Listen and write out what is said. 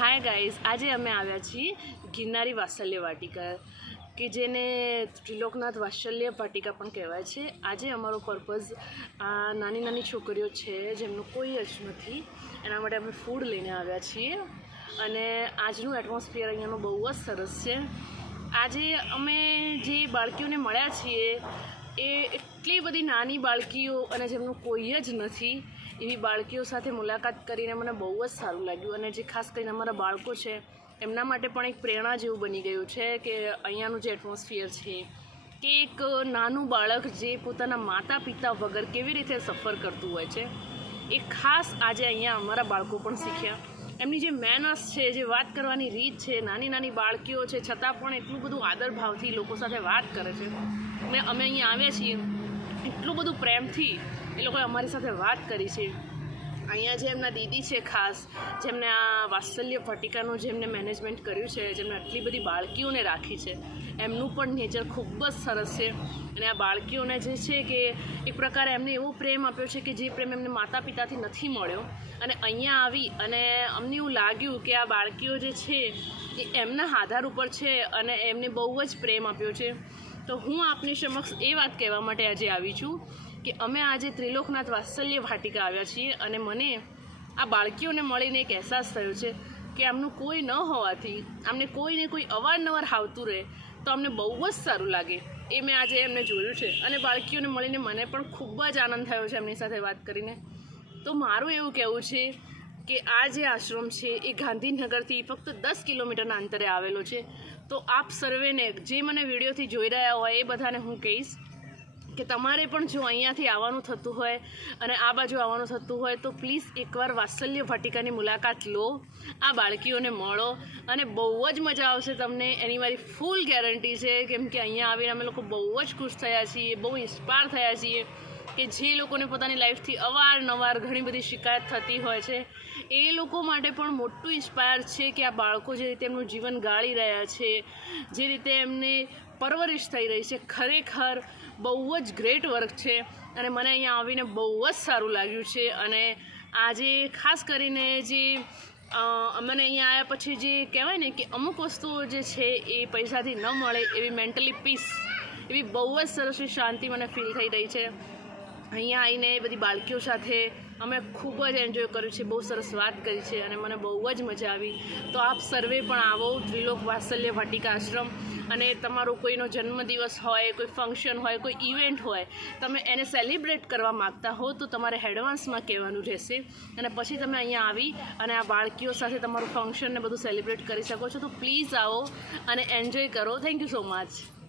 Hi guys, આજે અમે આવ્યા છીએ ગિરનારી વાત્સલ્ય વાટિકા કે જેને ત્રિલોકનાથ વાત્સલ્ય વાટિકા પણ કહેવાય છે. આજે અમારો પર્પઝ આ નાની નાની છોકરીઓ છે જેમનું કોઈ જ નથી, એના માટે અમે ફૂડ લઈને આવ્યા છીએ. અને આજનું એટમોસ્ફિયર અહીંયાનું બહુ જ સરસ છે. આજે અમે જે બાળકીઓને મળ્યા છીએ એ એટલી બધી નાની બાળકીઓ અને જેમનું કોઈ જ નથી એવી બાળકીઓ સાથે મુલાકાત કરીને મને બહુ જ સારું લાગ્યું. અને જે ખાસ કરીને અમારા બાળકો છે એમના માટે પણ એક પ્રેરણા જેવું બની ગયું છે કે અહીંયાનું જે એટમોસ્ફિયર છે કે એક નાનું બાળક જે પોતાના માતા પિતા વગર કેવી રીતે સફર કરતું હોય છે એ ખાસ આજે અહીંયા અમારા બાળકો પણ શીખ્યા. એમની જે મેનર્સ છે, જે વાત કરવાની રીત છે, નાની નાની બાળકીઓ છે છતાં પણ એટલું બધું આદર ભાવથી લોકો સાથે વાત કરે છે. અને અમે અહીંયા આવ્યા છીએ એટલું બધું પ્રેમથી એ લોકોએ અમારી સાથે વાત કરી છે. અહીંયા જે એમના દીદી છે ખાસ, જેમને આ વાત્સલ્ય વાટિકાનું જેમને મેનેજમેન્ટ કર્યું છે, જેમને આટલી બધી બાળકીઓને રાખી છે, એમનું પણ નેચર ખૂબ જ સરસ છે. અને આ બાળકીઓને જે છે કે એક પ્રકારે એમને એવો પ્રેમ આપ્યો છે કે જે પ્રેમ એમને માતા પિતાથી નથી મળ્યો. અને અહીંયા આવી અને અમને એવું લાગ્યું કે આ બાળકીઓ જે છે એ એમના આધાર ઉપર છે અને એમને બહુ જ પ્રેમ આપ્યો છે. તો હું આપની સમક્ષ એ વાત કહેવા માટે આજે આવી છું કે અમે આજે ત્રિલોકનાથ વાત્સલ્ય વાટિકા આવ્યા છીએ અને મને આ બાળકીઓને મળીને એક અહેસાસ થયો છે કે આમનું કોઈ ન હોવાથી અમને કોઈને કોઈ અવારનવાર આવતું રહે તો અમને બહુ જ સારું લાગે. એ મેં આજે એમને જોયું છે અને બાળકીઓને મળીને મને પણ ખૂબ જ આનંદ થયો છે એમની સાથે વાત કરીને. તો મારું એવું કહેવું છે કે આ જે આશ્રમ છે એ ગાંધીનગરથી ફક્ત 10 કિલોમીટરના અંતરે આવેલો છે. તો આપ સર્વેને જે મને વિડીયોથી જોઈ રહ્યા હોય એ બધાને હું કહીશ કે તમારે પણ જો અહીંયાથી આવવાનું થતું હોય અને આ બાજુ આવવાનું થતું હોય તો પ્લીઝ એકવાર વાત્સલ્ય વાટિકાની મુલાકાત લો, આ બાળકીઓને મળો અને બહુ જ મજા આવશે તમને, એની મારી ફૂલ ગેરંટી છે. કેમ કે અહીંયા આવીને અમે લોકો બહુ જ ખુશ થયા છીએ, બહુ ઇન્સ્પાયર થયા છીએ કે જે લોકોને પોતાની લાઈફથી અવારનવાર ઘણી બધી શિકાયત થતી હોય છે એ લોકો માટે પણ મોટું ઇન્સ્પાયર છે કે આ બાળકો જે રીતે એમનું જીવન ગાળી રહ્યા છે, જે રીતે એમને પરવરિશ થઈ રહી છે, ખરેખર બહુ જ ગ્રેટ વર્ક છે. અને મને અહીંયા આવીને બહુ જ સારું લાગ્યું છે. અને આજે ખાસ કરીને જે મને અહીંયા આવ્યા પછી જે કહેવાય ને કે અમુક વસ્તુઓ જે છે એ પૈસાથી ન મળે એવી મેન્ટલી પીસ, એવી બહુ જ સરસ શાંતિ મને ફીલ થઈ રહી છે. અહીંયા આવીને બધી બાળકીઓ સાથે અમે ખૂબ જ એન્જોય કર્યું છે, બહુ સરસ વાત કરી છે અને મને બહુ જ મજા આવી. તો આપ સર્વે પણ આવો ત્રિલોક વાત્સલ્ય વાટિકા આશ્રમ. અને તમારો કોઈનો જન્મદિવસ હોય, કોઈ ફંક્શન હોય, કોઈ ઇવેન્ટ હોય, તમે એને સેલિબ્રેટ કરવા માગતા હો તો તમારે એડવાન્સમાં કહેવાનું રહેશે અને પછી તમે અહીંયા આવી અને આ બાળકીઓ સાથે તમારું ફંક્શનને બધું સેલિબ્રેટ કરી શકો છો. તો પ્લીઝ આવો અને એન્જોય કરો. Thank you so much.